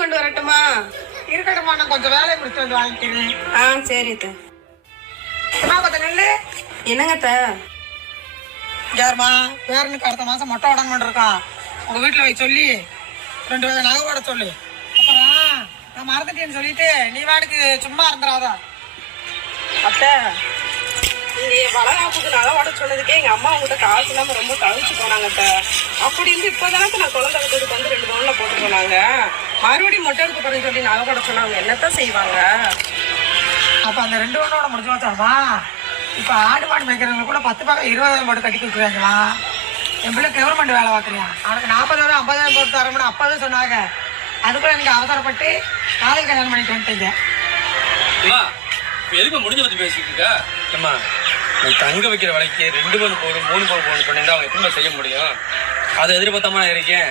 கொண்டு வரட்டுமா? இருக்கட்டுமா, நான் கொஞ்சம் வேலையை முடிச்சு வந்து வாங்கிக்கிறேன். சரி கொஞ்சம் நெல்லு. என்னங்க யாருமா பேரனுக்கு அடுத்த மாசம் மொட்டை உடம்பு இருக்கான். உங்க வீட்டுல போய் சொல்லி 2 வகை நகை போட சொல்லு. அப்புறம் நான் மறந்துட்டேன்னு சொல்லிட்டு நீ வாடுக்கு சும்மா இருந்துடாதா. அத்தை, நீங்க வளகாப்புக்கு நகை வாட சொன்னதுக்கே எங்க அம்மா உங்ககிட்ட காசு இல்லாம ரொம்ப தவிச்சு போனாங்க அத்தை. அப்படி இருந்து இப்பதானே நான் குழந்தை விட்டதுக்கு வந்து 2 பவுன்ல போட்டு போனாங்க. மறுபடியும் மொட்டை எடுக்க போறேன்னு சொல்லி நகை போட சொன்னாங்க. என்னத்தான் செய்வாங்க? அப்ப அந்த 2 பவுனோட முடிஞ்சு வச்சாமா. இப்ப ஆடு மாடு மேய்க்கிறவங்க கூட 10 பக்கம் 20 போட்டு கட்டி கொடுக்குறாங்களா. என் பிள்ளை கவர்மெண்ட் வேலை பார்க்குறியா, அவனுக்கு 40,000 50,000 போட்டு தரமுன்னு அப்பவே சொன்னாங்க. அதுக்குள்ள எனக்கு அவசரப்பட்டு காதல் கல்யாணம் பண்ணிட்டு வந்துட்டீங்க. முடிஞ்ச பத்தி பேசிட்டு இருக்க. அம்மா, நீ தங்க வைக்கிற வேலைக்கு 2 பவுன் போடும் 3 பவுன் போடும் சொன்னீங்கன்னா அவங்க எப்படி செய்ய முடியும்? அதை எதிர்பார்த்தாம நான் இருக்கேன்.